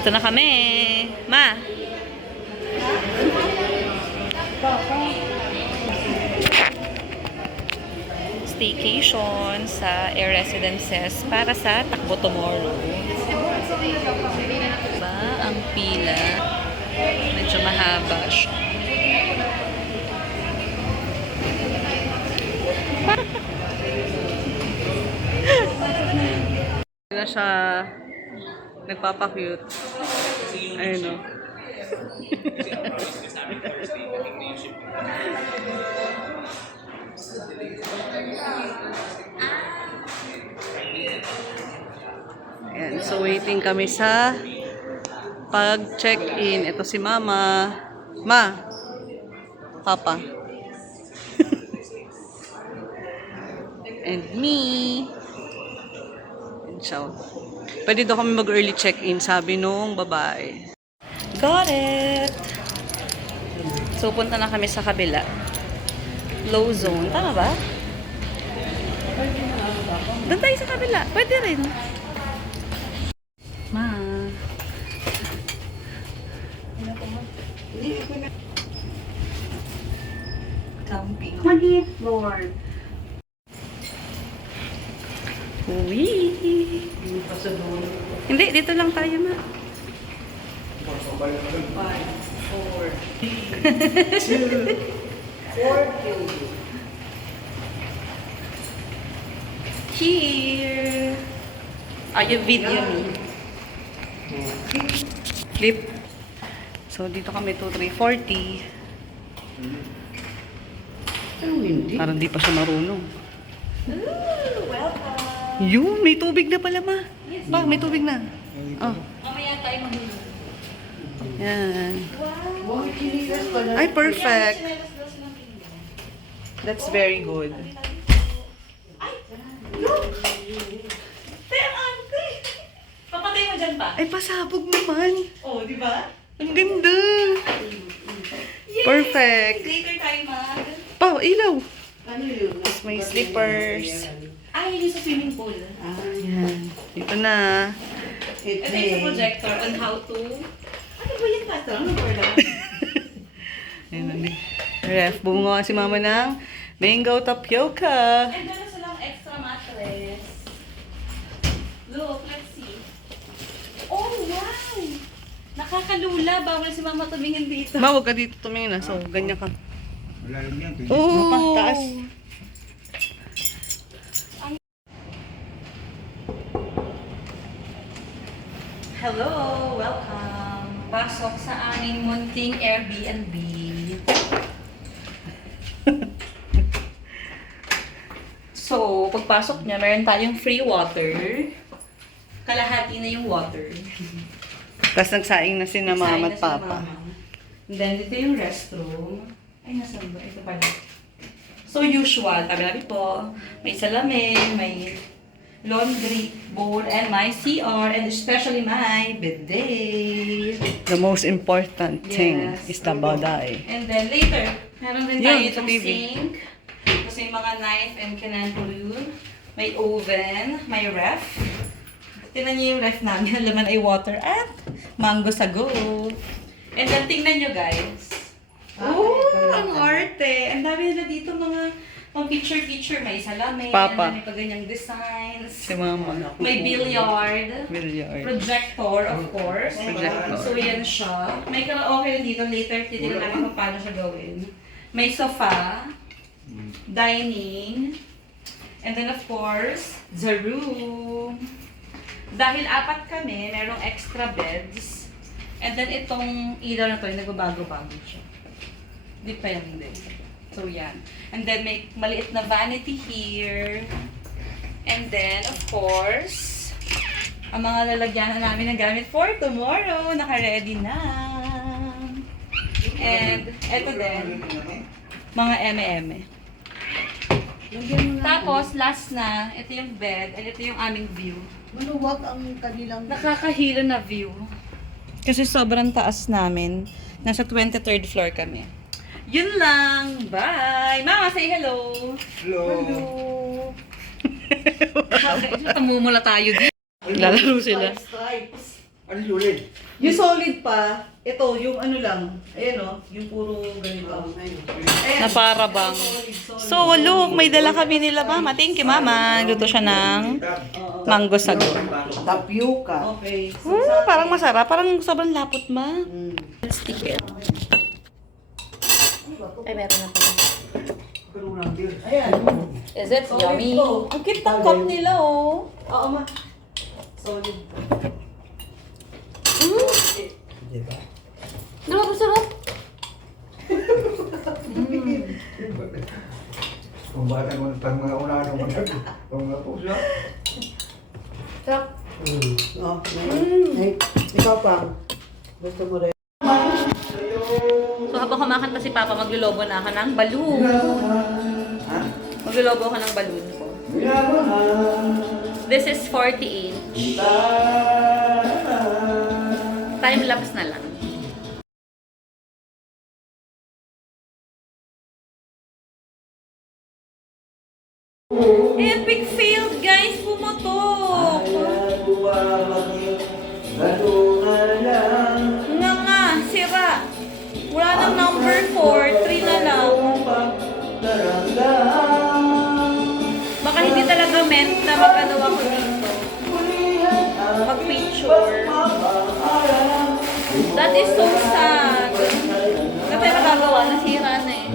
Ito na kami. Ma. Staycation sa Air Residences para sa Takbo Tomorrow. Diba? Ang pila. Medyo mahaba siya. Sila siya nagpapakute. Ayun o. Ayan, so waiting kami sa pag-check-in. Ito si Mama. Ma. Papa. And me. And siya. Pwede daw kami mag-early check-in, sabi nung babae. Got it! So, punta na kami sa kabila. Low zone. Tama ba? Doon tayo sa kabila. Pwede rin. Ma. Camping. 20th floor. Uwi. Hindi, dito lang tayo, ma. 5, 4, 2, 4, Here. Are you video me? Flip. So, dito kami 2, 3, 40. Parang di pa siya marunong. welcome. Yun, may tubig na pala, ma. Ba, may tubig na. Oh. Mamaya tayo maghulog. Yan. Wow, kinilas pala. Ay, perfect. That's very good. Papatay mo dyan pa? Ay, pasabog naman. Oh, di ba? Ang ganda. Perfect. Later tayo mag... Pa, ilaw. Ano yun? Tapos may slippers. Ay, hindi sa swimming pool. Yan. Dito na. Ito yung projector on how to... Ano ba yan, Pastor? Ano ba yan? Ayan na. Ref, bumuha si Mama ng mango tapioca. And meron silang extra mattress. Look, let's see. Oh, wow! Nakakalula. Bawal si Mama tumingin dito. Ma, huwag ka dito tumingin na. So, ganyan ka. Malalim yan. Oo. Taas. Hello! Welcome! Pasok sa aming munting Airbnb. So, pagpasok niya, meron tayong free water. Kalahati na yung water. Tapos nagsaing na si na Mama at Papa. And then, dito yung restroom. Ay, nasan ba? Ito pala. So, usual. Tabi-tabi po. May salamin, may laundry bowl, and my CR, and especially my bidet. The most important thing Yes. is the baday. And then later, meron din tayo Yun, sa itong TV. sink. Tapos may mga knife and cananpuru. May oven, may ref. Tingnan niyo yung ref namin. Ang laman ay water at mango sago. And then tingnan niyo guys. Oh, ang arte. Ang dami nila dito mga picture-picture. May salamin, Papa. may paganyang designs. Si Mama. May billiard. Billiard. Projector, of course. Projector. So, yan siya. May karaoke rin dito. Later, titignan namin kung paano siya gawin. May sofa, dining, and then, of course, the room. Dahil 4 kami, merong extra beds. And then, itong ilaw na to, nagbabago-bago siya. Di pa yan din. So, yan. And then, may maliit na vanity here. And then, of course, ang mga lalagyan na namin ng gamit for tomorrow. Naka-ready na. And, eto din. Mga eme-eme. Tapos, last na, ito yung bed, and ito yung aming view. Maluwag ang kanilang... Nakakahilo na view. Kasi sobrang taas namin. Nasa 23rd floor kami. Yun lang. Bye! Mama, say hello! Hello. Tamumula tayo dito. Lalaro sila. Stripes. Ano solid? Yung solid pa, ito, yung ano lang. Ayan o, yung puro ganito. Ayan. Na para bang. So, look, may dala kami nila, Mama. Thank you, Mama. Luto siya ng mango sago. Tapioca. Okay. So, parang masarap. Parang sobrang lapot, Ma. Stick it. Ay, meron na pala. Ayan. Is it yummy? Ang cute ng cup nila, oh. Oo, Ma. Solid. Diba? Sarap. Kung bakit mo pag mga una ng mga puso. Sarap. Oh, eh, ikaw pa. Gusto mo rin. So habang kumakanta si Papa, maglulubo na ako ng balloon. Ha? Maglulubo ako ng balloon ko. This is 40 inch. Time lapse na lang. Epic failed, guys! Pumutok! Nga, sira. Wala nang number 4, 3 na lang. Baka hindi talaga meant na mag-ano ako dito. Mag-picture. That is so sad. Kasi magagawa, nasira na eh.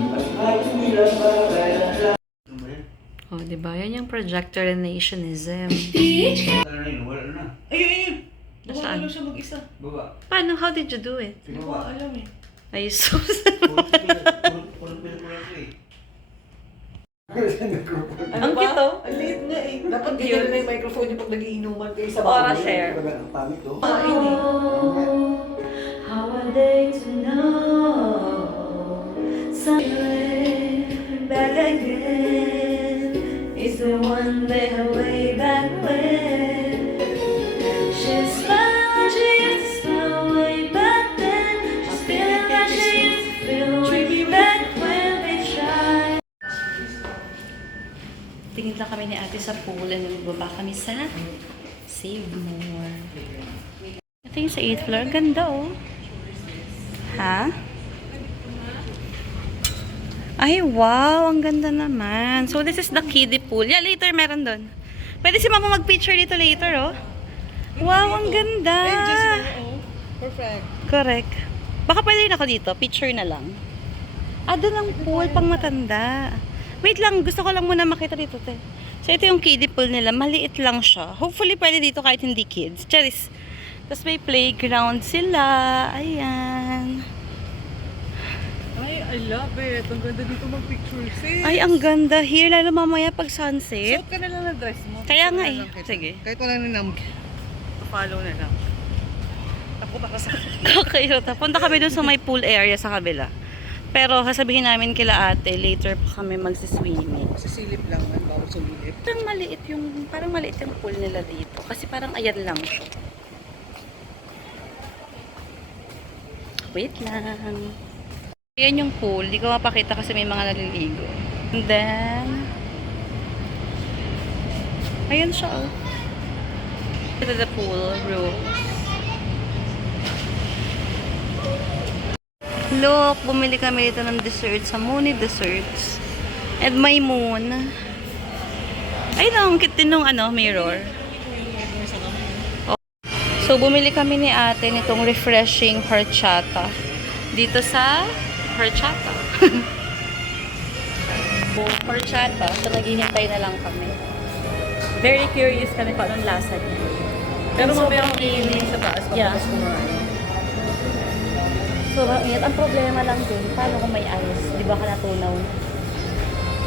Oh, diba? Yan yung projector nationism. Ano na yun? Wala na. Ayun. Nasaan? Wala siya mag-isa. Baba. Paano? How did you do it? Hindi ko alam eh. Ay, sus. Pulong pila ko eh. Ang cute oh. Ang liit nga eh. Dapat ganyan na yung microphone yung pag nagiinuman kayo sa Ora share. Ang pangit oh. Kain eh. How are they to know? Somewhere back again is the one they had way back when. She smiled like she used to smile way back then. She's feeling like she used to feel way back when they tried. Tingin lang kami ni ate sa pool and nagbaba kami sa Save More. Ito yung sa 8th floor. Ganda oh. Ha? Ay, wow! Ang ganda naman. So, this is the kiddie pool. Yeah, later meron doon. Pwede si Mama mag-picture dito later, oh. Wow, ang ganda! Perfect. Correct. Baka pwede rin ako dito. Picture na lang. Ah, doon ang pool pang matanda. Wait lang, gusto ko lang muna makita dito, te. So, ito yung kiddie pool nila. Maliit lang siya. Hopefully, pwede dito kahit hindi kids. Charis. Tapos may playground sila. Ayan. Ay, I love it. Ang ganda dito mag-picture, sis. Ay, ang ganda here. Lalo mamaya pag sunset. Suot ka na lang na dress mo. Kaya nga Suot eh. na lang kita. Sige. Kahit wala na lang. Follow na lang. Takot ako sa Kakayota. Punta kami dun sa may pool area sa kabila. Pero sasabihin namin kila ate, later pa kami magsiswimming. sisilip lang. Ang bawal sumilip. Parang maliit yung pool nila dito. Kasi parang ayan lang siya. Wait lang. Ayan yung pool. Di ko mapakita kasi may mga naliligo. And then, ayan siya oh. Ito the pool room. Look, bumili kami dito ng dessert sa Mooney Desserts. And may moon. Ay, ang cute din nung mirror. Oh. So, bumili kami ni ate nitong refreshing horchata. Dito sa horchata. Horchata. So, naghihintay na lang kami. Very curious kami kung anong lasa niya. Pero sobrang mamaya init. sa taas. Yeah. Tapos kumain. Sobrang init. Ang problema lang din, paano kung may ice? Di ba ka natunaw?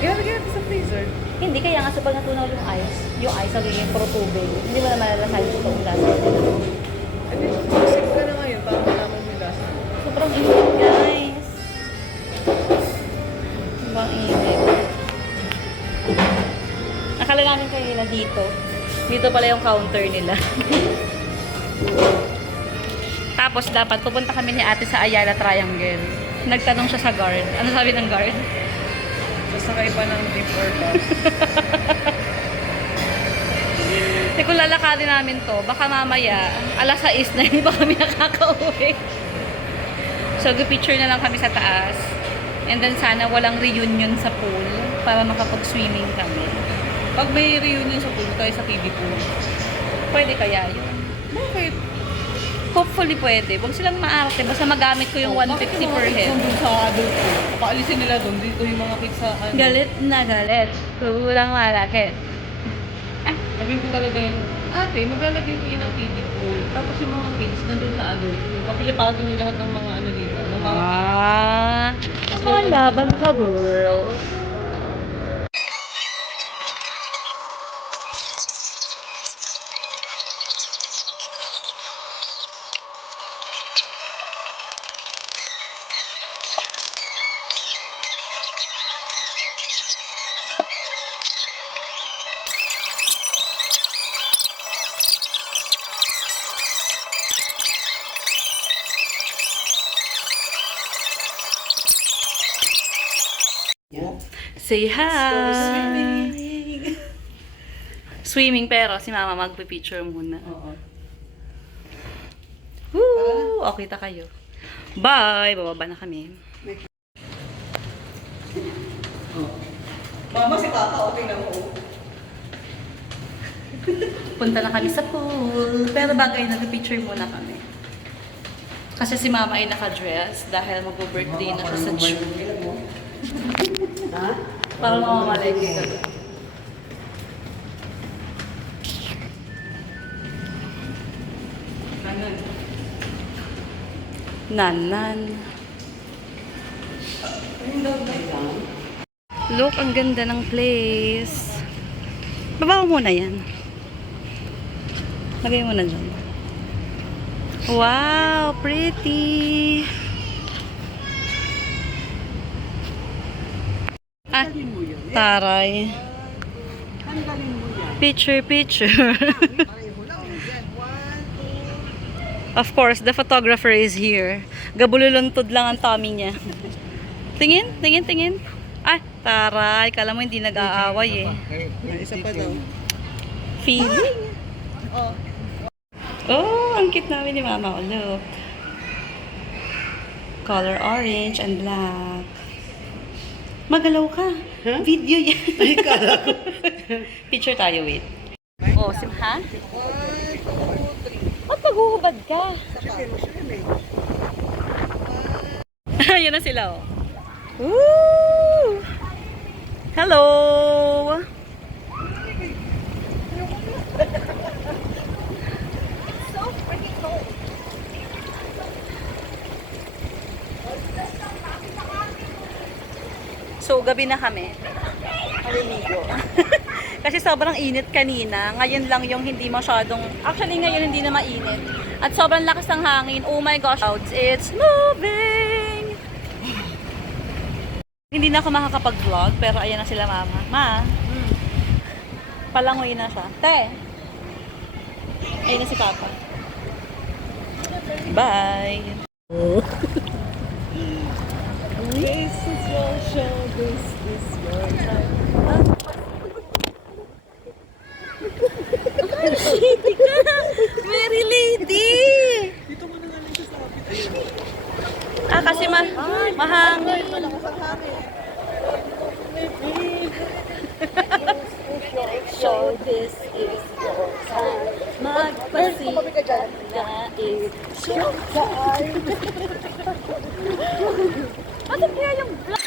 Kaya lagyan natin sa freezer. Hindi, kaya nga so pag natunaw yung ice nagiging puro tubig. Hindi mo na malalasahan yung totoong lasa. E di, sip ka na ngayon para malaman mo yung lasa. Sobrang init, guys. Sobrang init. Akala namin kanina dito. Dito pala yung counter nila. Tapos dapat pupunta kami ni ate sa Ayala Triangle. Nagtanong siya sa guard. Ano sabi ng guard? Sasakay pa ng jeep or bus. Kasi kung lalakadin namin to, baka mamaya, alas 6 na hindi pa kami nakaka-uwi. So, picture na lang kami sa taas. And then, sana walang reunion sa pool para makapag-swimming kami. Pag may reunion sa pool, tayo sa TV pool. Pwede kaya yun? Bakit? Hopefully pwede. Huwag silang maarte. Basta magamit ko yung 150 per head. Doon sa adult ko. Paalisin nila doon. Dito yung mga kids sa ano. Galit na galit. Kulang malaki. Sabi ko talaga yun, ate, maglalagay ko yun ng TV pool. Tapos yung mga kids nandun sa adult pool. Papilipagin yung lahat ng mga ano dito. Ng mga Mga laban ka, girl. Yeah. Say hi! Swimming pero si mama magpipicture muna. Oo. Woo! O, kita kayo. Bye! Bababa na kami. Mama, si Tata, okay na mo. Punta na kami sa pool. Pero bagay, nag-picture muna kami. Kasi si mama ay naka-dress dahil mag-birthday na siya sa June. Ha? Parang mamamalagi ka. Kanan. Nanan. Ayun daw na lang. Look, ang ganda ng place. Baba mo muna yan. Lagay mo na dyan. Wow, pretty! Ah, taray. Picture, picture. Of course, the photographer is here. Gabululuntod lang ang tummy niya. Tingin, tingin, tingin. Ay, taray. Kala mo hindi nag-aaway eh. Isa pa daw. Feeling. Oh, ang cute namin ni Mama. Oh, look. Color orange and black. Magalaw ka. Huh? Video yan. Ay, kala ko. Picture tayo, wait. Oh, ha? Ba't maghuhubad ka? Ayan na sila, oh. Woo! Hello! So, gabi na kami. Aliligo. Kasi sobrang init kanina. Ngayon lang yung hindi masyadong... Actually, ngayon hindi na mainit. At sobrang lakas ng hangin. Oh my gosh, clouds, it's moving! Hindi na ako makakapag-vlog, pero ayan na sila mama. Ma, palangoy na siya. Te! Ayun na si Papa. Bye! This is your show, this is your time. Shitty ka! Mary Lady! Dito mo na nga lang sa sapit. Ah, kasi mahangin. Malakas ang hangin. Show, this is your time. Magpasika na is Showtime! Bakit kaya yung vlog?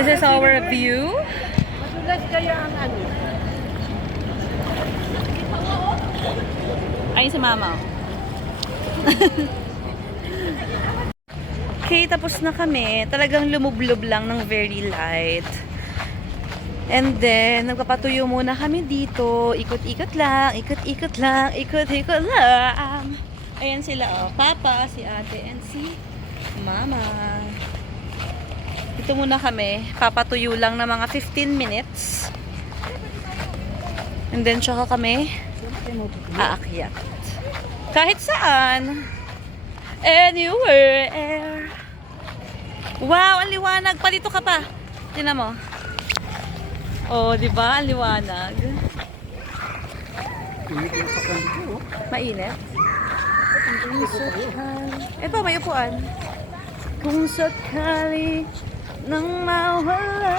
This is our view. Masulat kaya ang ano. Ayun si Mama. Okay, tapos na kami. Talagang lumublob lang ng very light. And then, nagpapatuyo muna kami dito. Ikot-ikot lang, ikot-ikot lang, ikot-ikot lang. Ayan sila, oh. Papa, si ate, and si Mama. Ito dito muna kami. Papatuyo lang na mga 15 minutes. And then, tsaka kami aakyat. Kahit saan. Anywhere. Wow, ang liwanag. Palito ka pa. Tingnan mo. Oh, di ba? Ang liwanag. Mainit. Ito, may upuan. Kung sakali nang mawala.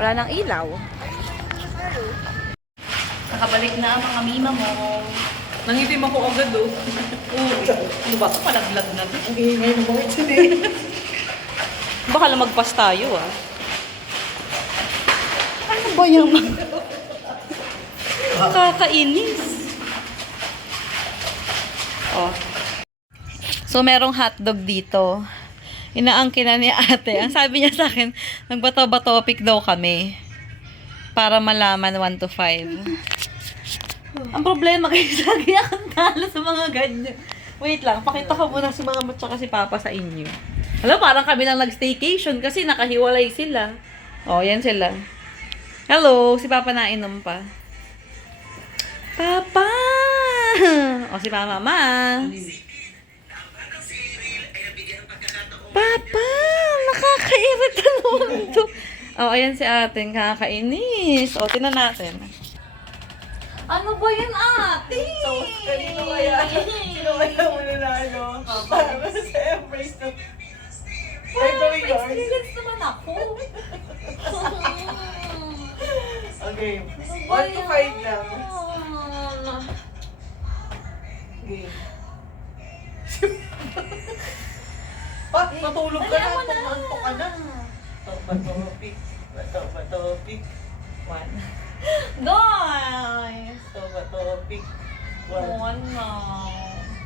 Wala nang ilaw. Nakabalik na ang mga mima mo. Nangitim ako agad oh. Ano ba ito? Palaglag na ito. Ang ingay ng mga ito Baka lumagpas tayo ah. Ano ba yung... Kakainis. Oh. So, merong hotdog dito. Inaangkin na ni ate. Ang sabi niya sa akin, nagbato-batopic daw kami. Para malaman 1 to 5. Ang problema kayo lagi akong talo sa mga ganyan. Wait lang, pakita ko muna si mama at si papa sa inyo. Alam, parang kami nang nag-staycation kasi nakahiwalay sila. Oh, yan sila. Hello, si papa nainom pa. Papa! O, si mama. Papa! Nakakairita naman to. O, ayan si ating kakainis. O, tinan natin. Ano ba yan, ate? Kanino kaya? Sino kaya muna na ano? Para sa embrace na... Ay, gawin yours. Experience naman ako. Okay. 1 to 5 lang. Okay. Matulog ka na. Tumantok ka na. Topic. Topic. 1. Guys! Topic. 1. One now.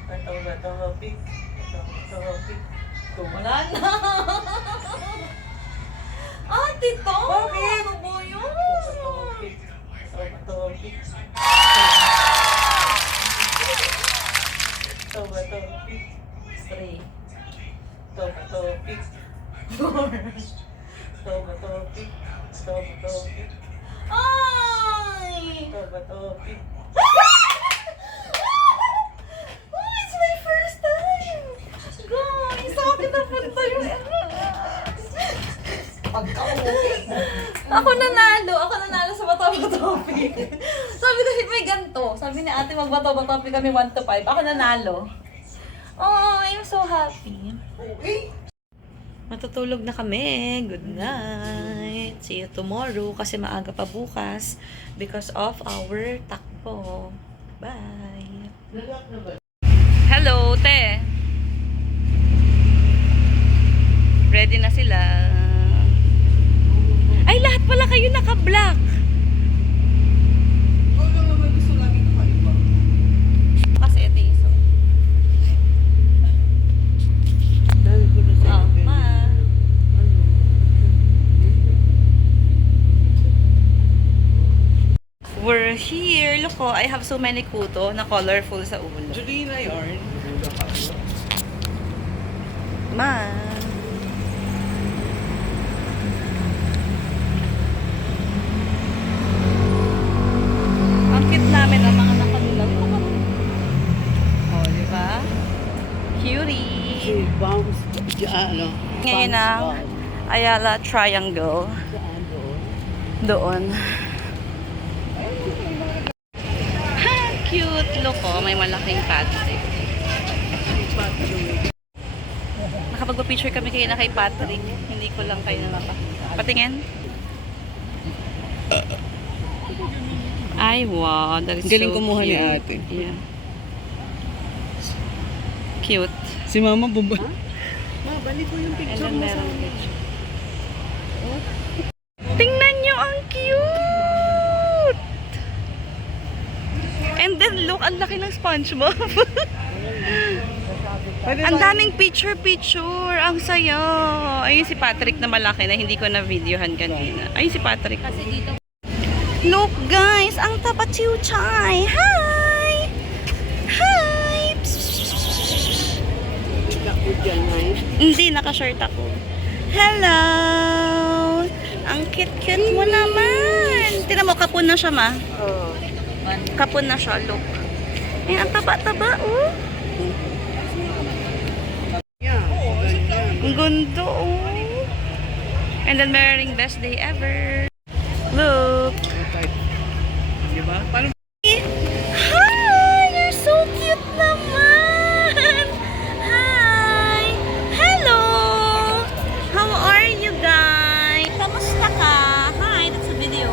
Topic. Wala na. Ate to! Bakit? Ano ba yun? Topic. Topic. 3. Topic. 4. Topic. Ay! Topic. Oh, it's my first time! Guys, sa akin napunta yung Ako nanalo sa bato-batopic. Sabi kasi may ganto. Sabi ni ate magbato-batopic kami 1 to 5. Ako nanalo. Oh, I'm so happy. Okay. Matutulog na kami. Good night. See you tomorrow kasi maaga pa bukas because of our takbo. Bye. Hello, te. Ready na sila. Ay, lahat pala kayo naka-black. Ikaw lang naman gusto lagi kakaiba. Kasi ito yung so. Dahil ko na sa Ma. We're here. Look ko, I have so many kuto na colorful sa ulo. Julina yarn. Ma. Ang cute namin ang mga nakalulag. Oh, di ba? Cutie. Bounce. Ano? Ngayon ang Ayala Triangle. Doon. Ha, cute. Look oh, may malaking Patrick. Nakapagpa-picture kami kayo na kay Patrick. Hindi ko lang kayo napakita. Patingin. Ay, wow. That is Galing so kumuha ni cute. ate. Yeah. Cute. Si Mama bumba. And then meron picture. Tingnan nyo, ang cute! And then look, ang laki ng SpongeBob. Ang daming picture. Ang saya. Ayun si Patrick na malaki na hindi ko na videohan kanina. Ayun si Patrick. Look guys, ang tapachiuchay. Hi! Hi! Hindi, naka-short ako. Hello! Ang cute-cute mo naman. Tingnan mo, kapon na siya, ma. Kapon na siya, look. Eh, ang taba-taba, oh. Ang ganda, oh. And then, meron best day ever. Look. Hi! You're so cute naman! Hi! Hello! How are you guys? Kamusta ka? Hi, that's a video.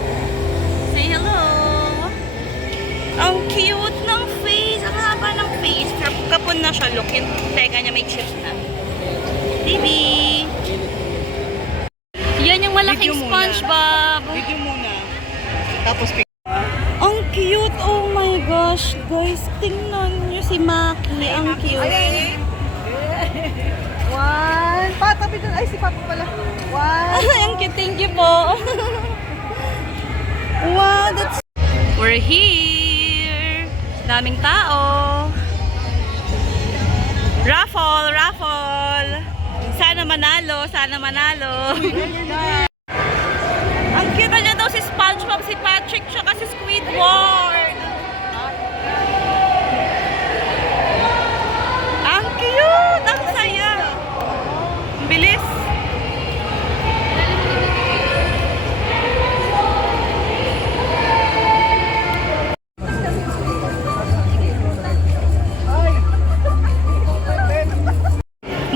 Say hello! Ang cute ng face! Ang haba ng face. Kapon na siya. Look, yung tega niya may chips na. Baby! Yan yung malaking SpongeBob. Video muna. Tapos Ang cute! Oh my gosh! Guys, tingnan nyo si Maki. Ang cute. One. Tabi doon. Ay, si Papa pala. One. Ang cute. Thank you po. Wow, that's... We're here! Daming tao. Raffle! Raffle! Sana manalo! Sana manalo! Ang cute niya daw si SpongeBob, si Patrick, tsaka si Squidward. Ang cute! Ang saya! Ang bilis!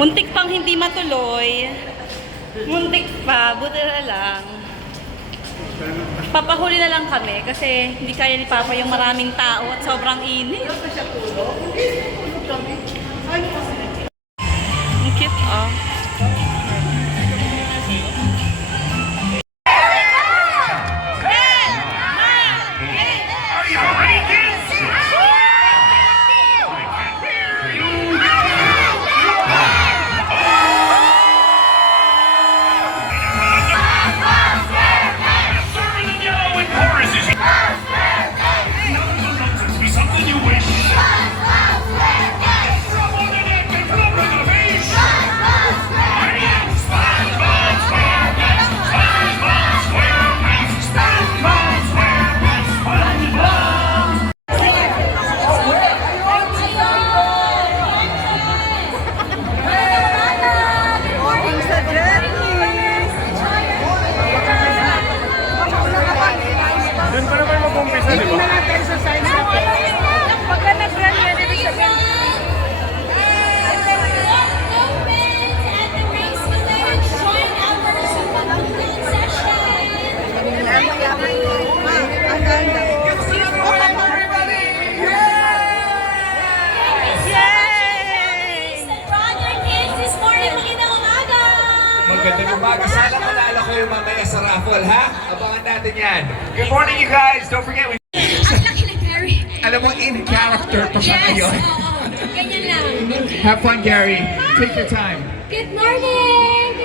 Muntik pang hindi matuloy. Muntik pa, buti na lang. Papahuli na lang kami kasi hindi kaya ni Papa yung maraming tao at sobrang init. Ang cute, oh. Magandang umaga. Sana manalo kayo mamaya sa raffle, ha? Abangan natin yan. Good morning, you guys. Don't forget, we... Ang laki ni Gary. Alam mo, in character pa siya ngayon. Oo. Ganyan lang. Have fun, Gary. Take your time. Good morning!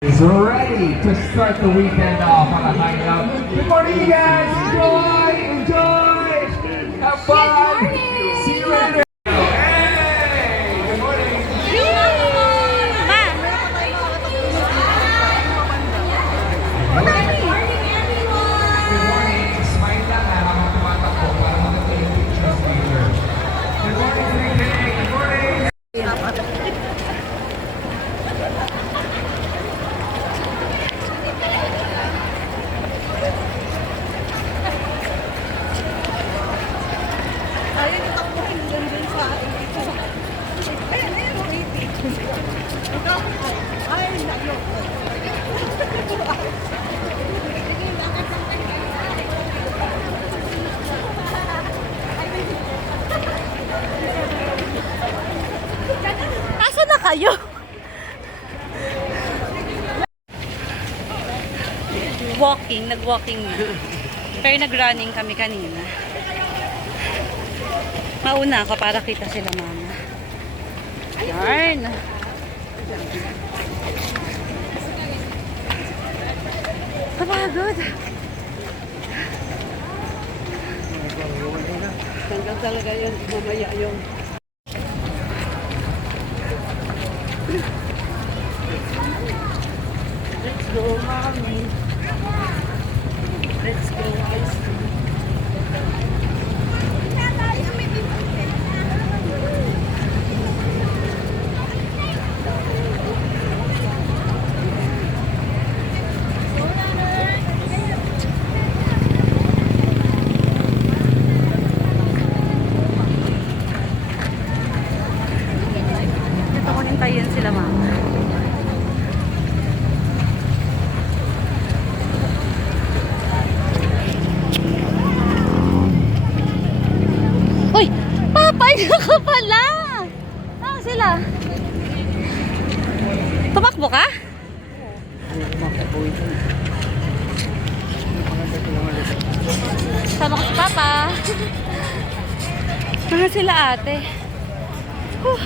Is ready to start the weekend off on a high note. Good morning, you guys. Enjoy. Enjoy. Have fun. Good morning. See you later. Hey. Good morning. Good morning, everyone! Good morning. Smile lang ha, habang tumatakbo para maganda yung pictures later. Good morning, Enrique. Good morning. Asa na kayo? Nag-walking na. Pero nag-running kami kanina. Mauna ako para kita sila mama. Yarn. Kapagod. Hanggang talaga yun, mamaya yung Let's go ice cream. Dito ko nintayin sila, mama. Uy! Papay na ka pala! Ah, sila? Tumakbo ka? Sama ko si Papa. Ah, sila ate. Huh.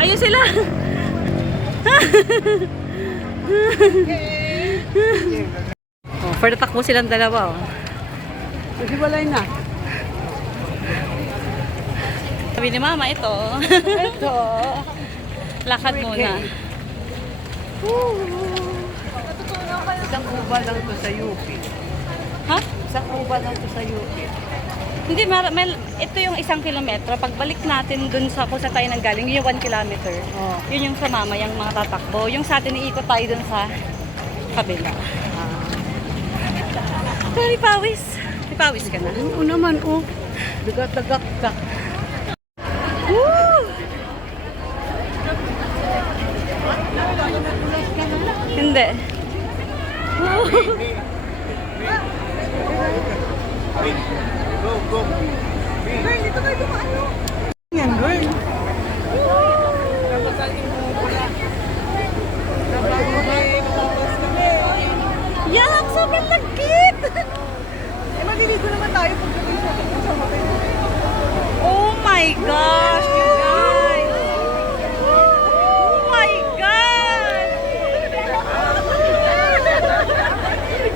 Ayun sila! Oh, for the takbo silang dalawa, oh. Hiwalay na. Sabi ni Mama, ito. Ito. Lakad muna. Isang uba lang to sa UP. Ha? Isang uba lang to sa UP. Hindi, ito yung 1 kilometro. Pagbalik natin dun sa kung saan tayo nanggaling, yung 1 kilometer. Oh. Yun yung sa Mama, yung mga tatakbo. Yung sa atin, iikot tayo dun sa kabila. Pero pawis. May pawis ka na. Oo naman, oh. Dagat-dagat ka. Woo! Hindi. Girl, dito tayo dumaan, no? Yan, girl. Yak! Sobrang lagkit! Eh, maliligo naman tayo pagdating sa hotel. Oh my gosh, you guys! Oh my gosh!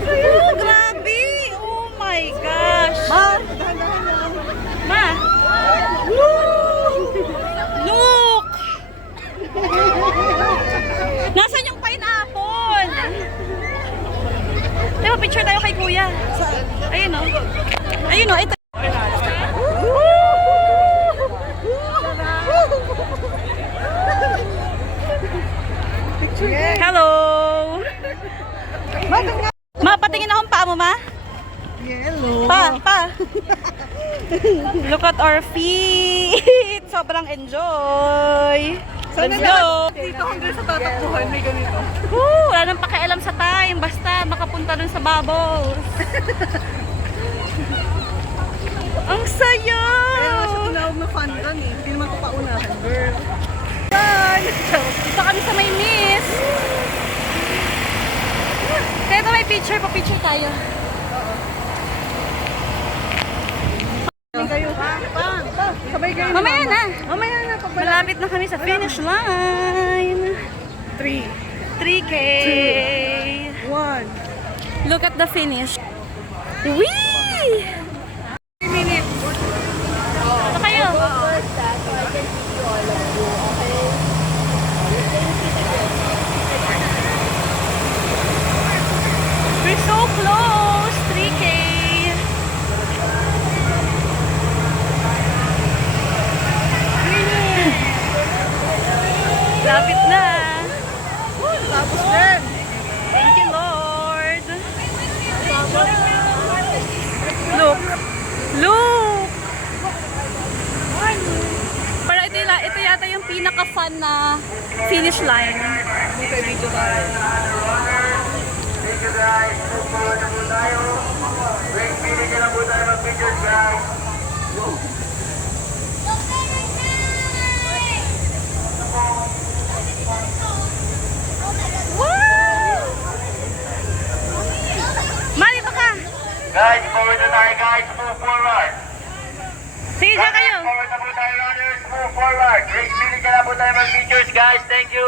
Oh, grabe! Oh my gosh! Ma, dahan-dahan lang. Ma! Look! Nasaan yung pineapple? Diba, picture tayo kay Kuya. Ayun o. Ayun o, ito. Hello! Ma, patingin akong paa mo, ma? Hello. Pa! Look at our feet! Sobrang enjoy! Let's go! Dito hanggang sa tatakbuhan, may ganito. Woo! Wala nang pakialam sa time. Basta makapunta dun sa bubbles. Ang saya! Kaya nga siya tinawag na fun run eh. Hindi naman ko paunahan, girl. Dito kami sa may miss. Kaya ito may picture. Pa-picture tayo. Sabay kayo. Sabay kayo. Mamaya na. Mamaya na. Malapit na kami sa finish line. 3, 3K. 1. Look at the finish. Whee! 3 minutes. Ano kayo? We're so close! 3K! Lapit na! Tapos din. Thank you, Lord! Look! Look! Para ito yata yung pinaka-fun na finish line. Okay, video tayo. Thank you guys. Move forward na po tayo. Wait, pinigyan na po tayo ng pictures guys. Woo! Mali ba ka? Guys, forward na tayo guys. Move forward. Sige siya kayo. Forward na po tayo runners. Move forward. Wait, pinigyan na po tayo ng pictures guys. Thank you.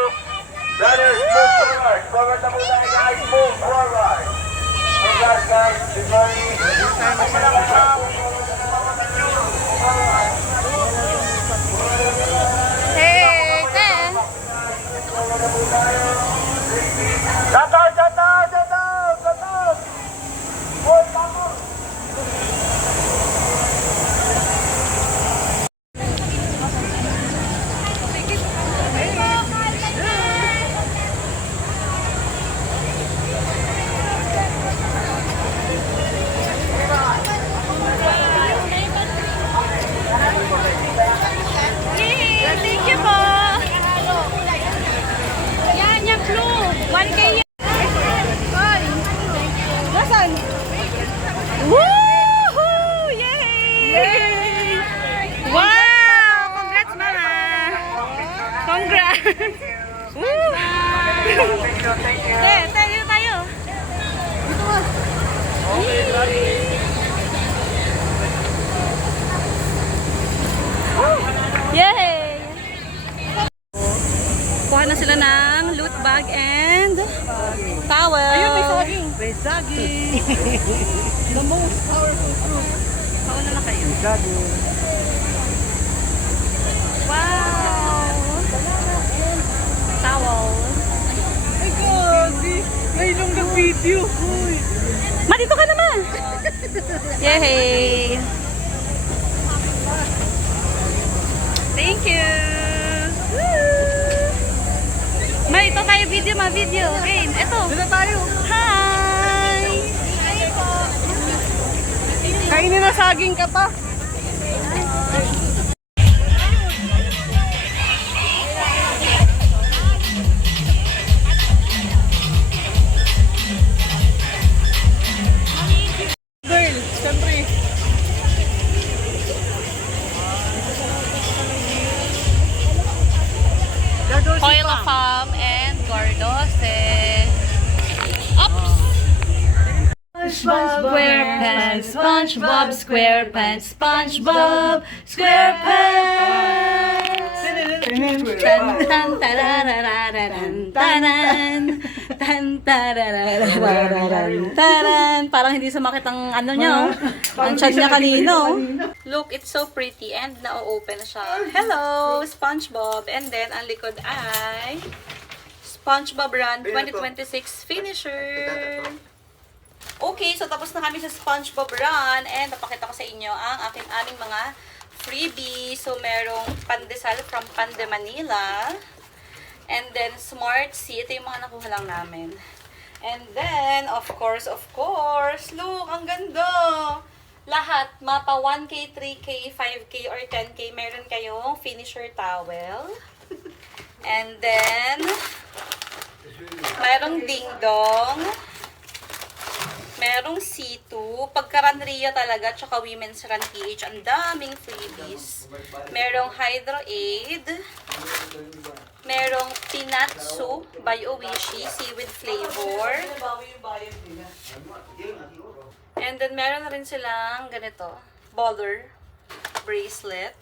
Runners, move forward. Forward na po tayo guys. Move forward. Congrats guys. Good morning. Hey, te. Forward na po tayo. Shout out, shout out, shout out, shout out. Boy, tapos. Thank you po. Yan, yung clue. 1K yan. Nasaan? Woohoo! Yay! Wow! Congrats, Mama! Congrats! Woo! Tayo, tayo. Dito ba? Yay! Kuha na sila ng loot bag and towel. Ayun, may saging. May saging. The most powerful fruit. Pauna na kayo. Saging. Wow! Towel. Ay, gagi. Ngayon nag-video. Uy. Ma, dito ka naman! Yay! Thank you! Woo! Ma, ito tayo video, ma, video. Game, ito. Dito tayo. Hi! Kainin na saging ka pa. Girl, siyempre. Oil of Palm and Gordose. Ups! SquarePants, SpongeBob SquarePants, SpongeBob SquarePants. Tan tan tarararararan, taran, tan tarararararan, taran. Parang hindi sumakit ang ano niya, oh. Ang chan niya kanino. Look, it's so pretty and na-open siya. Hello, SpongeBob. And then, ang likod ay SpongeBob Run 2026 Finisher. Okay, so tapos na kami sa SpongeBob Run and napakita ko sa inyo ang aming mga freebies. So, merong pandesal from Pande Manila. And then, Smart Sea. Ito yung mga nakuha lang namin. And then, of course, look, ang ganda! Lahat, mapa 1K, 3K, 5K, or 10K, meron kayong finisher towel. And then, mayroong ding-dong. Merong C2, pagka-Ranria talaga, tsaka Women's Run PH, ang daming freebies. Merong Hydro Aid. Merong Pinatsu by Oishi, seaweed flavor. And then, meron na rin silang ganito, Baller bracelet.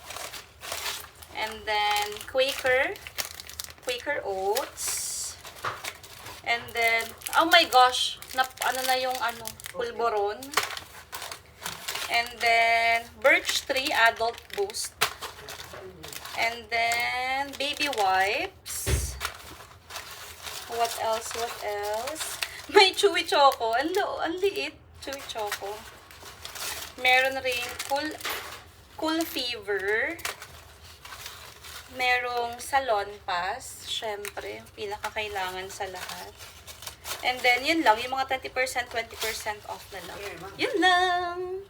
And then, Quaker Oats. And then, oh my gosh, ano na yung pulboron. And then, Birch Tree Adult Boost. And then, baby wipes. What else? May Chewy Choco. Ang liit. Chewy Choco. Meron rin Cool Fever. Merong Salon Pass. Syempre, pinakakailangan sa lahat. And then, yun lang. Yung mga 30%, 20% off na lang. Yun lang.